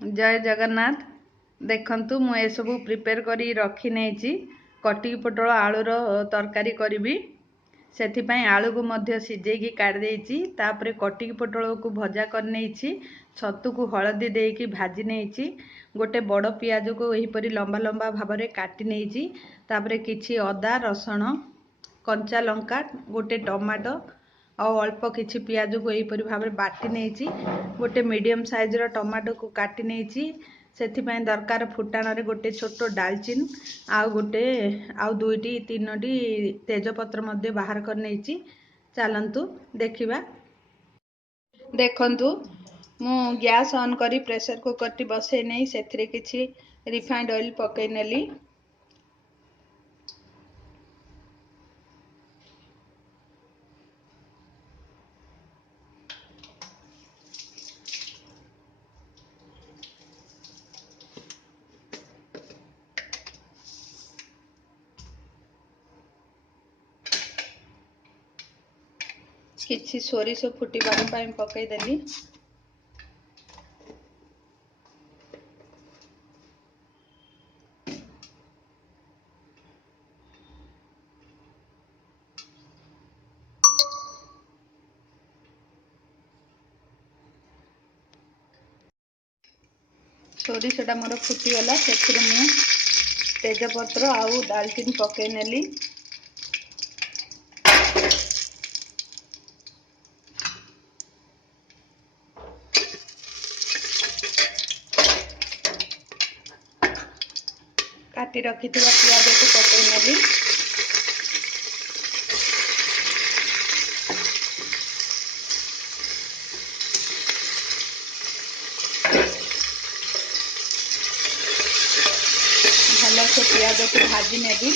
जय जगन्नाथ। देखंतु मु ए सब प्रिपेयर करी रखी नेछि। कटिकी पोटल आलूर तरकारी करी से आलू को मध्य सिझेकी काट देछि। तापरे कटिकी पोटल को भजा कर नेछि। छतु को हलदी देकी भाजी नेछि। गोटे बड़ पियाज को एहीपरि लंबा लंबा भाव में काटी नेछि। तापरे किछि अदा रसुण कंचा लंका गोटे टमाटो और अल्प किछि पियाज को एहीपरि भाव में बाटी नेछि। गोटे मीडियम साइज रो टमाटो को काटी नेछि। सेथिपाई दरकार फुटाण रे गोटे छोट डालचीन आउ गोटे आउ दुईटी तीनोटी तेजपत्र मध्य बाहर कर नेछि। चलंतु देखिबा। देखंतु मु गैस ऑन करी प्रेशर कुकर टी बसै नै सेथिरे किछि रिफाइंड ऑयल पकै नेली। किछि सोरिष फुटिबा ପାଇଁ पकै देली। सोरिषटा मोर फुटीगला से मु तेजपत्र आउ दालचीनी पकै नेली। काटी रखी पियाज को पकै नेली। भल से पियाज को भाजी नेबी।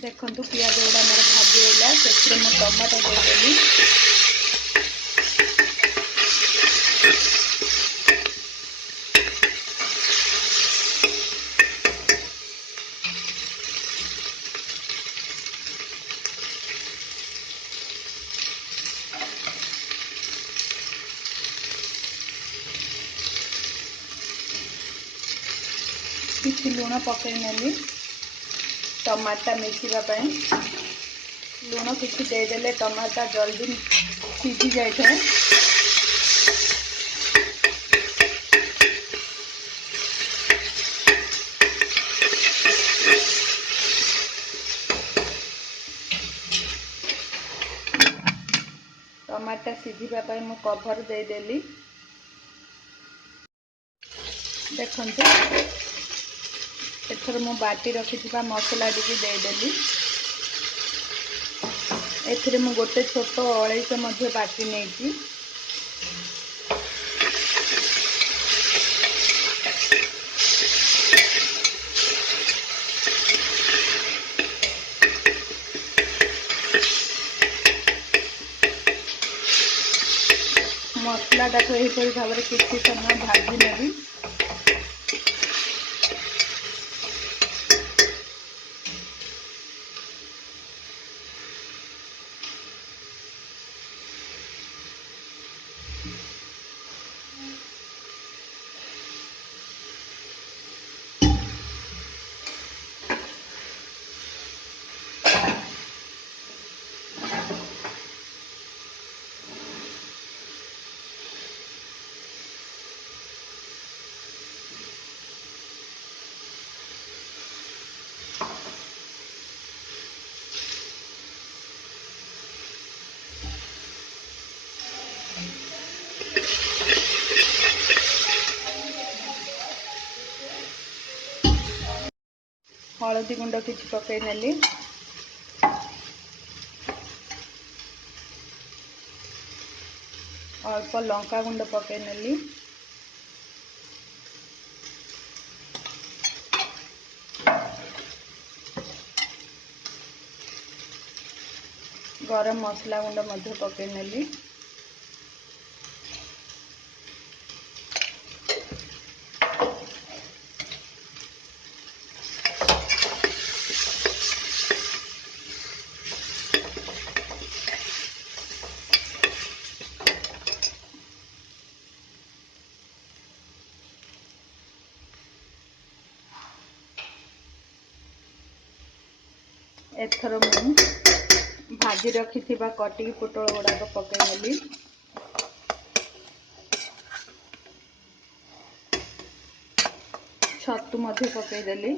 देखंतु पियाज गुड़ा मोर भाजी होला से मु टमाटो देदेली। किछि लुण पकै नेली टमाटा मिसिबा ପାଇଁ। लुण किछि देदेले टमाटा जल्दी सिझी जाय छै। टमाटा सिझिबा ପାଇଁ मु कवर देदेली। देखंतु एथर मु बाटी रखिथिबा मसला टिके देदेली। एथिरे मु गोटे छोट अळैच मध्य बाटी नेछि। मसलाटा को एहीपरि भाव में किछि समय भाजी नेबी। हलदी गुंड किछि पकई नेली, अल्प लंका गुंड पकई नेली, गरम मसला गुंड मध्य पकई नेली, एथर मु भाजी रखी कटिकी पोटल गुड़ाक पकई नेली, छतु मध्य पकई देली,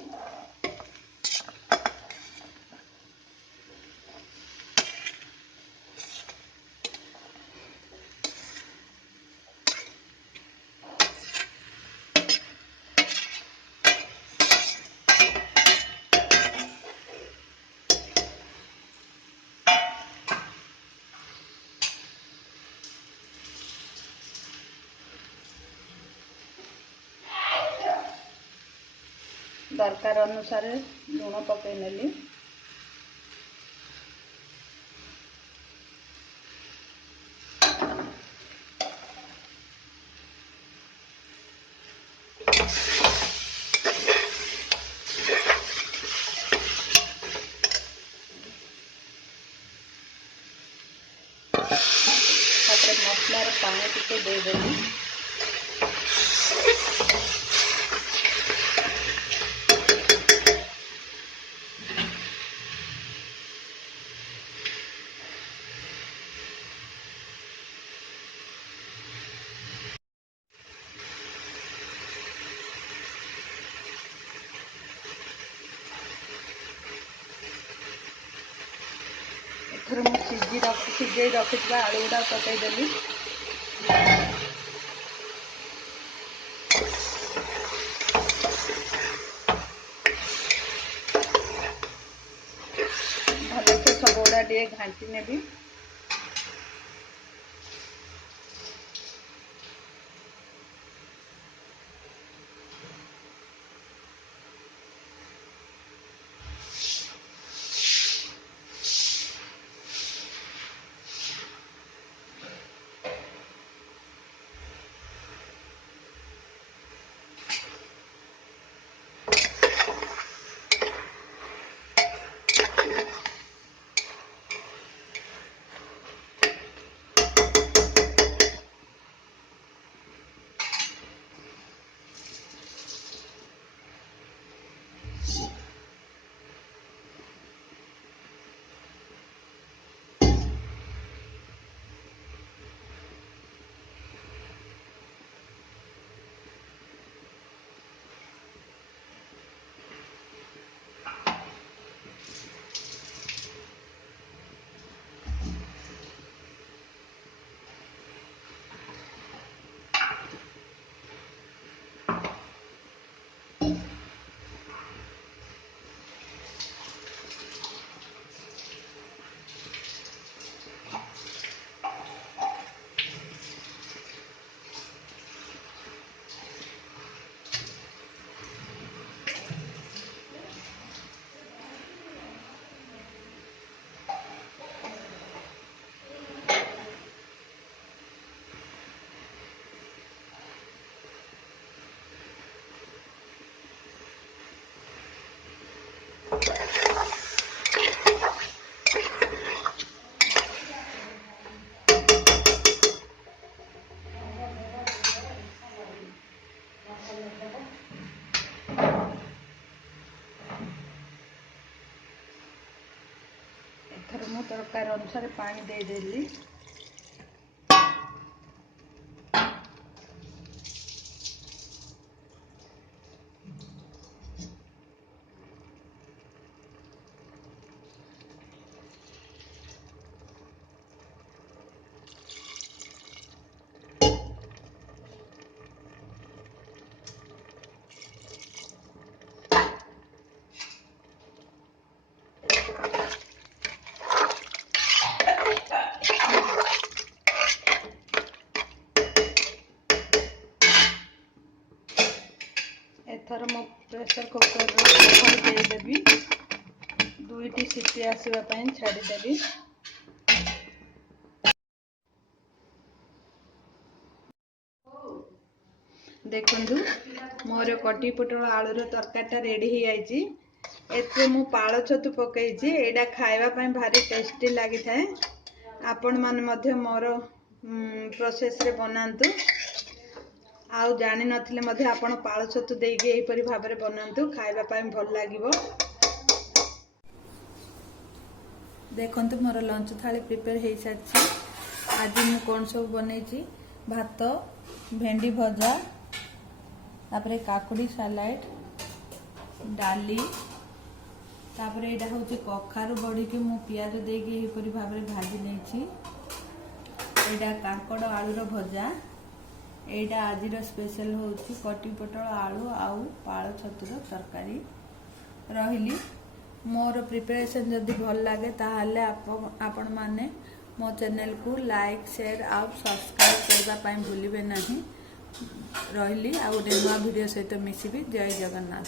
दरकार अनुसार लुण पकई नेली, मसलार पानी टिके देदेली, एथर मु सिझे रखी आलू गुड़ा पकई देली, भलसे सब गुड़ा टे घाटी नेबी, एथर मु तरकार अनुसार पानी देदेली, एथर मो प्रेशर कुकर देदेवी 2टी सीटी आसवाई छाड़देवी। देखु मोर कटी पोटल आलूर तरकारीटा रेडी हो जाइए। एते मु पाଳ छतु पकईची। एटा खाइबा भारी टेस्टी लगी थाए। आपण माने मध्य मोर प्रोसेस रे बनातु। आउ जानि नथिले मध्य आपण पाଳ छतु देके एपरि भाबरे बनातु, खाइबा भल लागिवो। देखंतु मोर लंच थाली प्रिपेयर हो सारी। आज मु कौन सब बनईची, भात, भेंडी भजा, तापरे काकुड़ी सालाड, डाली, तापरे एटा होची कखारु बड़ी के मु पियाज देके एपरि भाबरे भाजी नेछि। एटा कांकड़ आलूर भजा। एटा आजिर स्पेशल होची कटी पोटल आलू आउ पाଳ छतुर तरकारी। रहिली मोर प्रिपरेशन जदि भल लगे ताहले आपण माने मो चैनल को लाइक शेयर और सब्सक्राइब करबा भूलिबे नहीं। रहिली आ गोटे नुआ वीडियो सहित मिसिबी। जय जगन्नाथ।